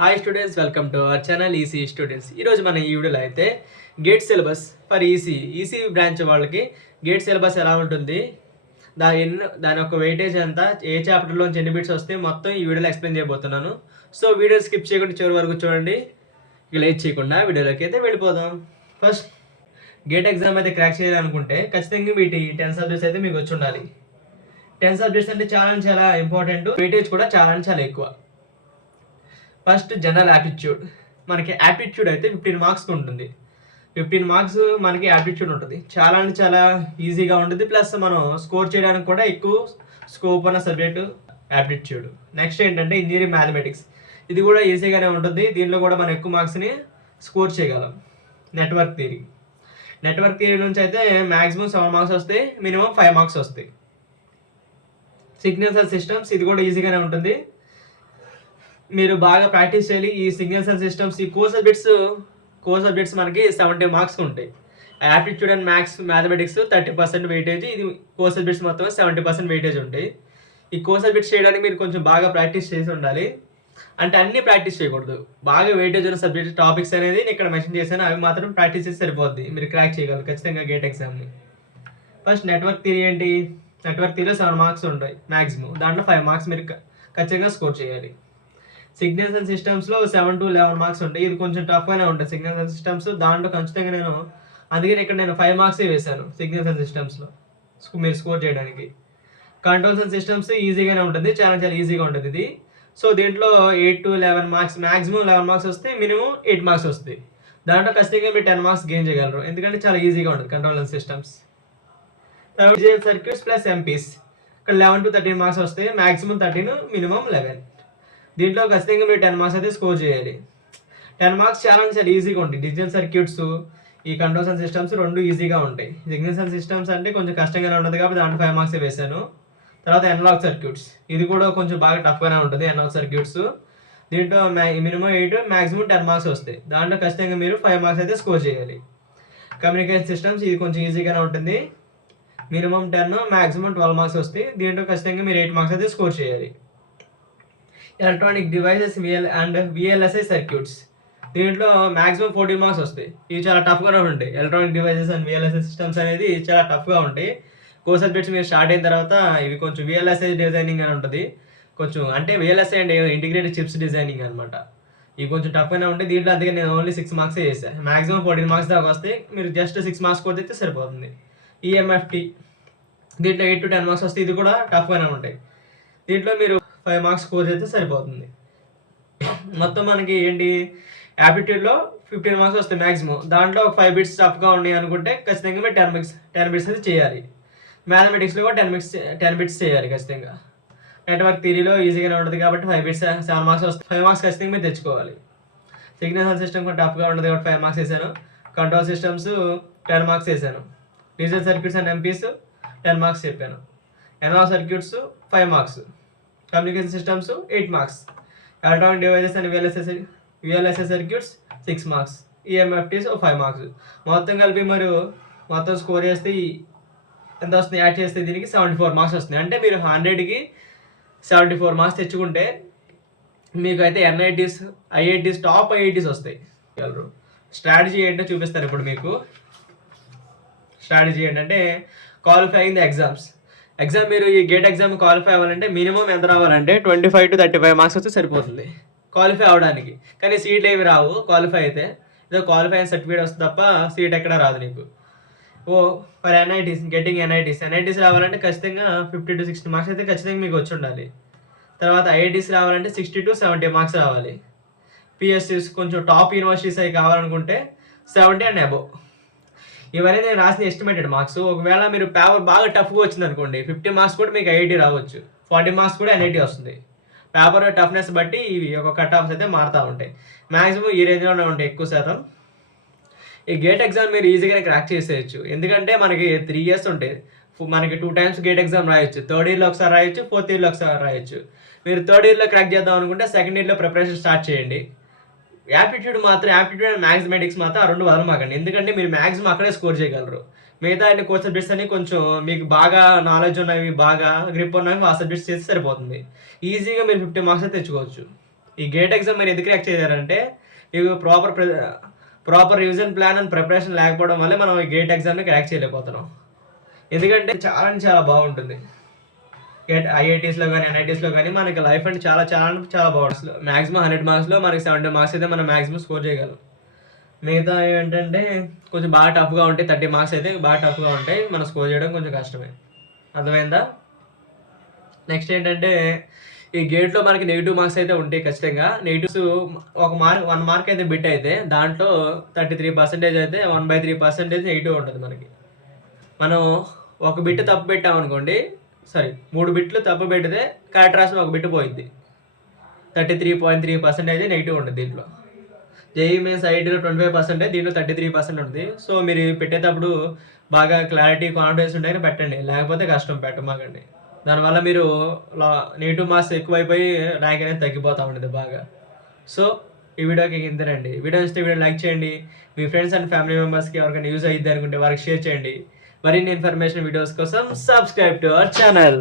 Hi students, welcome to our channel EC students. ఈరోజు మన ఈ వీడియోలో అయితే gate syllabus for EC branch వాళ్ళకి గేట్ సిలబస్ ఎలా ఉంటుంది, దాని యొక్క వెయిటేజ్ ఎంత, ఏ చాప్టర్లోంచి ఎన్ని బిట్స్ వస్తే మొత్తం ఈ వీడియోలో ఎక్స్ప్లెయిన్ చేయబోతున్నాను. సో వీడియో స్కిప్ చేయకుండా చివరి వరకు చూడండి. ఇక లేట్ చేయకుండా వీడియోలోకి అయితే వెళ్ళిపోదాం. ఫస్ట్ గేట్ ఎగ్జామ్ అయితే క్రాక్ చేయాలనుకుంటే ఖచ్చితంగా వీటి 10 సబ్జెక్ట్స్ అయితే మీకు వచ్చి ఉండాలి. 10 సబ్జెక్ట్స్ అంటే చాలా ఇంపార్టెంట్, వెయిటేజ్ కూడా చాలా ఎక్కువ. First general aptitude. మనకి యాప్టిట్యూడ్ అయితే 15 మార్క్స్కి ఉంటుంది. 15 మార్క్స్ మనకి యాప్టిట్యూడ్ ఉంటుంది. చాలా ఈజీగా ఉంటుంది. ప్లస్ మనం స్కోర్ చేయడానికి కూడా ఎక్కువ స్కోప్ ఉన్న సబ్జెక్టు యాప్టిట్యూడ్. నెక్స్ట్ ఏంటంటే ఇంజనీరింగ్ మ్యాథమెటిక్స్. ఇది కూడా ఈజీగానే ఉంటుంది. దీనిలో కూడా మనం ఎక్కువ మార్క్స్ని స్కోర్ చేయగలం. నెట్వర్క్ థియరీ నుంచి అయితే మ్యాక్సిమం 7 మార్క్స్ వస్తాయి, మినిమం 5 మార్క్స్ వస్తాయి. సిగ్నల్స్ అండ్ సిస్టమ్స్, ఇది కూడా ఈజీగానే ఉంటుంది. మీరు బాగా ప్రాక్టీస్ చేయాలి. ఈ సిగ్నల్స్ అండ్ సిస్టమ్స్, ఈ కోర్ సబ్జెక్ట్స్ మనకి 70 మార్క్స్ ఉంటాయి. Aptitude and mathematics 30% weightage. ఇది కోర్ సబ్జెక్ట్స్ మొత్తం 70% వెయిటేజ్ ఉంటాయి. ఈ కోర్ సబ్జెక్ట్స్ చేయడానికి మీరు కొంచెం బాగా ప్రాక్టీస్ చేసి ఉండాలి. అంటే అన్నీ ప్రాక్టీస్ చేయకూడదు. బాగా వెయిటేజ్ ఉన్న సబ్జెక్ట్ టాపిక్స్ అనేది నేను ఇక్కడ మెన్షన్ చేశాను, అవి మాత్రం ప్రాక్టీస్ చేసి సరిపోద్ది. మీరు క్రాక్ చేయగలరు ఖచ్చితంగా గేట్ ఎగ్జామ్ని. ఫస్ట్ నెట్వర్క్ థియరీ ఏంటి? నెట్వర్క్ థియరీలో 7 మార్క్స్ ఉంటాయి మ్యాక్సిమం. దాంట్లో 5 మార్క్స్ మీరు ఖచ్చితంగా స్కోర్ చేయాలి. సిగ్నల్స్ అండ్ సిస్టమ్స్లో 7 to 11 మార్క్స్ ఉంటాయి. ఇది కొంచెం టఫ్గానే ఉంటుంది సిగ్నల్స్ అండ్ సిస్టమ్స్. దాంట్లో ఖచ్చితంగా అందుకని ఇక్కడ నేను 5 మార్క్సే వేశాను సిగ్నల్స్ అండ్ సిస్టమ్స్లో మీరు స్కోర్ చేయడానికి. కంట్రోల్స్ అండ్ సిస్టమ్స్ ఈజీగానే ఉంటుంది, చాలా ఈజీగా ఉంటుంది ఇది. సో దీంట్లో 8 to 11 మార్క్స్, మ్యాక్సిమం 11 మార్క్స్ వస్తే మినిమం 8 మార్క్స్ వస్తాయి. దాంట్లో ఖచ్చితంగా మీరు 10 మార్క్స్ గెయిన్ చేయగలరు, ఎందుకంటే చాలా ఈజీగా ఉంటుంది control and systems. Digital circuits plus MPs, ఇక్కడ 11 to 13 మార్క్స్ వస్తాయి, మ్యాక్సిమం 13, మినిమం 11. దీంట్లో ఖచ్చితంగా మీరు 10 మార్క్స్ అయితే స్కోర్ చేయాలి. 10 మార్క్స్ చాలా ఈజీగా ఉంటాయి. డిజిటల్ సర్క్యూట్స్, ఈ కంట్రోల్స్ అండ్ సిస్టమ్స్ రెండు ఈజీగా ఉంటాయి. సిగ్నల్స్ అండ్ సిస్టమ్స్ అంటే కొంచెం కష్టంగానే ఉంటుంది కాబట్టి దాంట్లో 5 మార్క్స్ వేసాను. తర్వాత అనలాగ్ సర్క్యూట్స్, ఇది కూడా కొంచెం బాగా టఫ్గానే ఉంటుంది. అనలాగ్ సర్క్యూట్స్ దీంట్లో మినిమం 8, మ్యాక్సిమం 10 మార్క్స్ వస్తాయి. దాంట్లో ఖచ్చితంగా మీరు 5 మార్క్స్ అయితే స్కోర్ చేయాలి. కమ్యూనికేషన్ సిస్టమ్స్, ఇది కొంచెం ఈజీగానే ఉంటుంది. మినిమం 10, మ్యాక్సిమం 12 మార్క్స్ వస్తాయి. దీంట్లో ఖచ్చితంగా మీరు 8 మార్క్స్ అయితే స్కోర్ చేయాలి. Electronic devices and VLSI circuits, దీంట్లో మ్యాక్సిమం 14 మార్క్స్ వస్తాయి. ఇవి చాలా టఫ్గానే ఉంటాయి. Electronic devices and VLSI systems అనేది చాలా టఫ్గా ఉంటాయి. కోర్ సబ్జెక్ట్స్ మీరు స్టార్ట్ అయిన తర్వాత ఇవి కొంచెం విఎల్ఎస్ఐ డిజైనింగ్ అని ఉంటుంది. కొంచెం అంటే విఎల్ఎస్ఐ అంటే ఇంటిగ్రేటెడ్ చిప్స్ డిజైనింగ్ అనమాట. ఇవి కొంచెం టఫ్గానే ఉంటాయి. దీంట్లో అందుకే నేను ఓన్లీ 6 మార్క్సే చేశాను. మ్యాక్సిమం 14 మార్క్స్ దాకా వస్తాయి. మీరు జస్ట్ 6 మార్క్స్ కోర్ అయితే సరిపోతుంది. ఈఎంఎఫ్టీ, దీంట్లో 8 to 10 మార్క్స్ వస్తాయి. ఇది కూడా టఫ్గానే ఉంటాయి. దీంట్లో మీరు 5 మార్క్స్ స్కోర్ అయితే సరిపోతుంది. మొత్తం మనకి ఏంటి, యాప్టిట్యూడ్లో 15 మార్క్స్ వస్తాయి మ్యాక్సిమం. దాంట్లో ఒక 5 బిట్స్ టఫ్గా ఉన్నాయి అనుకుంటే ఖచ్చితంగా మీరు 10 బిట్స్ అయితే చేయాలి. మ్యాథమెటిక్స్లో కూడా 10 బిట్స్ చేయాలి ఖచ్చితంగా. నెట్వర్క్ థియరీలో ఈజీగానే ఉంటుంది కాబట్టి 5 బిట్స్ 7 మార్క్స్ వస్తాయి. 5 మార్క్స్ ఖచ్చితంగా మీరు తెచ్చుకోవాలి. సిగ్నల్స్ అండ్ సిస్టమ్ కూడా టఫ్గా ఉంటుంది కాబట్టి 5 మార్క్స్ వేసాను. కంట్రోల్ సిస్టమ్స్ 10 మార్క్స్ వేసాను. Digital circuits and MPs 10 marks చెప్పాను. Analog circuits 5 marks. Communication systems 8 marks. Electronic devices and VLSI circuits 6 marks. EMFTs 5 marks. మొత్తం కలిపి మరియు మొత్తం స్కోర్ చేస్తే ఎంత వస్తుంది, యాడ్ చేస్తే దీనికి 74 మార్క్స్ వస్తుంది. అంటే మీరు 100కి 74 మార్క్స్ తెచ్చుకుంటే మీకు అయితే ఎన్ఐటీస్, ఐఐటీస్, టాప్ ఐఐటీస్ వస్తాయి. స్ట్రాటజీ ఏంటో చూపిస్తారు ఇప్పుడు మీకు. స్ట్రాటజీ ఏంటంటే క్వాలిఫైయింగ్ ద ఎగ్జామ్ మీరు ఈ గేట్ ఎగ్జామ్ క్వాలిఫై అవ్వాలంటే మినిమం ఎంత రావాలంటే 25 to 35 మార్క్స్ వస్తే సరిపోతుంది క్వాలిఫై అవ్వడానికి. కానీ సీట్లు ఏమి రావు క్వాలిఫై అయితే. ఏదో క్వాలిఫై అయిన సర్టిఫికేట్ వస్తుంది తప్ప సీట్ ఎక్కడ రాదు నీకు. ఫర్ ఎన్ఐటీస్ రావాలంటే ఖచ్చితంగా 50 to 60 మార్క్స్ అయితే ఖచ్చితంగా మీకు వచ్చి ఉండాలి. తర్వాత ఐఐటీస్ రావాలంటే 60 to 70 మార్క్స్ రావాలి. పిఎస్సీస్ కొంచెం టాప్ యూనివర్సిటీస్ అవి కావాలనుకుంటే 70 and above. ఇవన్నీ నేను రాసిన ఎస్టిమేటెడ్ మార్క్స్. ఒకవేళ మీరు పేపర్ బాగా టఫ్గా వచ్చింది అనుకోండి, 50 మార్క్స్ కూడా మీకు ఐఐటీ రావచ్చు, 40 మార్క్స్ కూడా ఎన్ఐటీ వస్తుంది. పేపర్ టఫ్నెస్ బట్టి ఇవి ఒక కట్ ఆఫ్స్ అయితే మారుతూ ఉంటాయి. మ్యాక్సిమం ఈ రేంజ్లోనే ఉంటాయి ఎక్కువ శాతం. ఈ గేట్ ఎగ్జామ్ మీరు ఈజీగానే క్రాక్ చేసేయచ్చు, ఎందుకంటే మనకి 3 years ఉంటాయి. మనకి 2 times గేట్ ఎగ్జామ్ రాయొచ్చు. 3rd yearలో ఒకసారి రాయొచ్చు, 4th yearలో ఒకసారి రాయొచ్చు. మీరు 3rd yearలో క్రాక్ చేద్దాం అనుకుంటే 2nd yearలో ప్రిపరేషన్ స్టార్ట్ చేయండి. యాప్టిట్యూడ్ అండ్ మ్యాథమెటిక్స్ మాత్రం ఆ రెండు వదలమాకండి, ఎందుకంటే మీరు మ్యాక్సిమం అక్కడే స్కోర్ చేయగలరు. మిగతా అన్ని కోర్ సబ్జెక్ట్స్ అని కొంచెం మీకు బాగా నాలెడ్జ్ ఉన్నవి, బాగా గ్రిప్ ఉన్నవి ఆ సబ్జెక్ట్స్ చేస్తే సరిపోతుంది. ఈజీగా మీరు 50 మార్క్స్ అయితే తెచ్చుకోవచ్చు. ఈ గేట్ ఎగ్జామ్ మీరు ఎందుకు క్రాక్ చేయాలంటే మీకు proper revision plan and preparation లేకపోవడం వల్లే మనం ఈ గేట్ ఎగ్జామ్ని క్రాక్ చేయలేకపోతున్నాం. ఎందుకంటే చాలా బాగుంటుంది. గేట్ ఐఐటీస్లో కానీ ఎన్ఐటీస్లో కానీ మనకి లైఫ్ అంటే చాలా బాగుంటుంది. మ్యాక్సిమం 100 మార్క్స్లో మనకి 70 మార్క్స్ అయితే మనం మ్యాక్సిమం స్కోర్ చేయగలం. మిగతా ఏంటంటే కొంచెం బాగా టఫ్గా ఉంటాయి. 30 మార్క్స్ అయితే బాగా టఫ్గా ఉంటాయి, మనం స్కోర్ చేయడం కొంచెం కష్టమే. అర్థమైందా? నెక్స్ట్ ఏంటంటే ఈ గేట్లో మనకి నెగిటివ్ మార్క్స్ అయితే ఉంటాయి ఖచ్చితంగా. నెగిటివ్స్ 1 మార్క్ అయితే బిట్ అయితే దాంట్లో 33% అయితే 1/3% నెగిటివ్ ఉంటుంది మనకి. మనం ఒక బిట్ తప్పు పెట్టామనుకోండి, 3 బిట్లు తప్పు పెడితే కరెక్ట్ రాసిన ఒక బిట్ పోయింది. 33.3% నెగిటివ్ ఉంటుంది దీంట్లో. జేఈ మెయిన్స్ ఐఐటీలో 25%, దీంట్లో 33% ఉంటుంది. సో మీరు పెట్టేటప్పుడు బాగా క్లారిటీ కాన్ఫిడెన్స్ ఉంటే పెట్టండి, లేకపోతే కష్టం పెట్టమాకండి. దానివల్ల మీరు నెగిటివ్ మార్క్స్ ఎక్కువైపోయి ర్యాంక్ అనేది తగ్గిపోతూ ఉంటుంది బాగా. సో ఈ వీడియోకి ఇంతేనండి. వీడియో ఇస్తే వీడియో లైక్ చేయండి. మీ ఫ్రెండ్స్ అండ్ ఫ్యామిలీ మెంబర్స్కి ఎవరికైనా యూజ్ అయ్యిద్ది అనుకుంటే వారికి షేర్ చేయండి. మరిన్ని ఇన్ఫర్మేషన్ వీడియోస్ కోసం సబ్స్క్రైబ్ టు అవర్ ఛానల్.